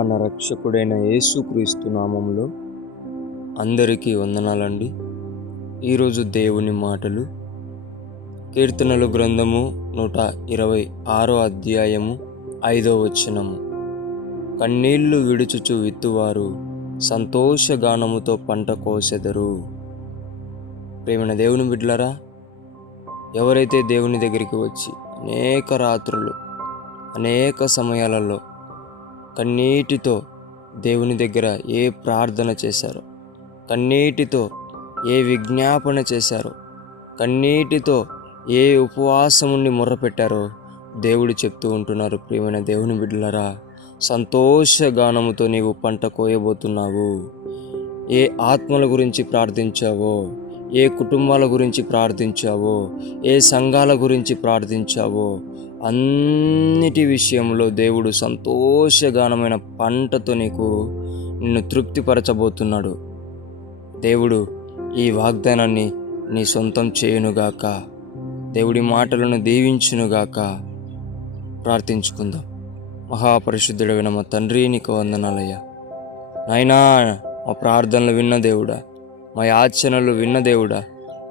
మన రక్షకుడైన యేసుక్రీస్తు నామములో అందరికీ వందనాలండి. ఈరోజు దేవుని మాటలు కీర్తనలు గ్రంథము 126 అధ్యాయము 5వ వచనము. కన్నీళ్లు విడుచుచు విత్తువారు సంతోషగానముతో పంట కోసెదరు. ప్రేమైన దేవుని బిడ్డలారా, ఎవరైతే దేవుని దగ్గరికి వచ్చి అనేక రాత్రులు అనేక సమయాలలో కన్నీటితో దేవుని దగ్గర ఏ ప్రార్థన చేశారో, కన్నీటితో ఏ విజ్ఞాపన చేశారో, కన్నీటితో ఏ ఉపవాసముని మొర్రపెట్టారో దేవుడు చెప్తూ ఉంటున్నారు. ప్రియమైన దేవుని బిడ్డలారా, సంతోషగానముతో నీవు పంట కోయబోతున్నావు. ఏ ఆత్మల గురించి ప్రార్థించావో, ఏ కుటుంబాల గురించి ప్రార్థించావో, ఏ సంఘాల గురించి ప్రార్థించావో, అన్నిటి విషయంలో దేవుడు సంతోషగానమైన పంటతో నిన్ను తృప్తిపరచబోతున్నాడు. దేవుడు ఈ వాగ్దానాన్ని నీ సొంతం చేయునుగాక. దేవుడి మాటలను దీవించునుగాక. ప్రార్థించుకుందాం. మహాపరిశుద్ధుడైన మా తండ్రి, నీకు వందనాలయ్యా. నాయనా, మా ప్రార్థనలు విన్న దేవుడా, మా యాచనలు విన్న దేవుడా,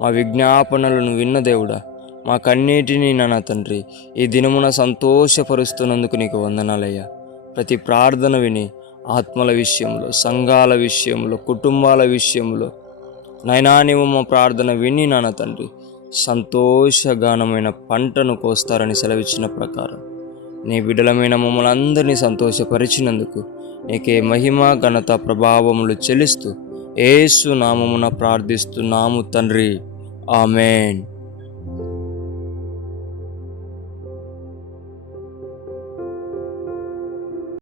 మా విజ్ఞాపనలను విన్న దేవుడా, మా కన్నీటిని నా తండ్రి ఈ దినమున సంతోషపరుస్తున్నందుకు నీకు వందనాలయ్యా. ప్రతి ప్రార్థన విని ఆత్మల విషయంలో, సంఘాల విషయంలో, కుటుంబాల విషయంలో నైనా నీవు మా ప్రార్థన విని నా తండ్రి సంతోషగానమైన పంటను కోస్తారని సెలవిచ్చిన ప్రకారం నీ బిడ్డలమైన మమ్మల్ని అందరినీ సంతోషపరిచినందుకు నీకే మహిమ, ఘనత, ప్రభావములు చెల్లిస్తూ యేసు నామమున ప్రార్థిస్తున్నాము తండ్రి. ఆమేన్.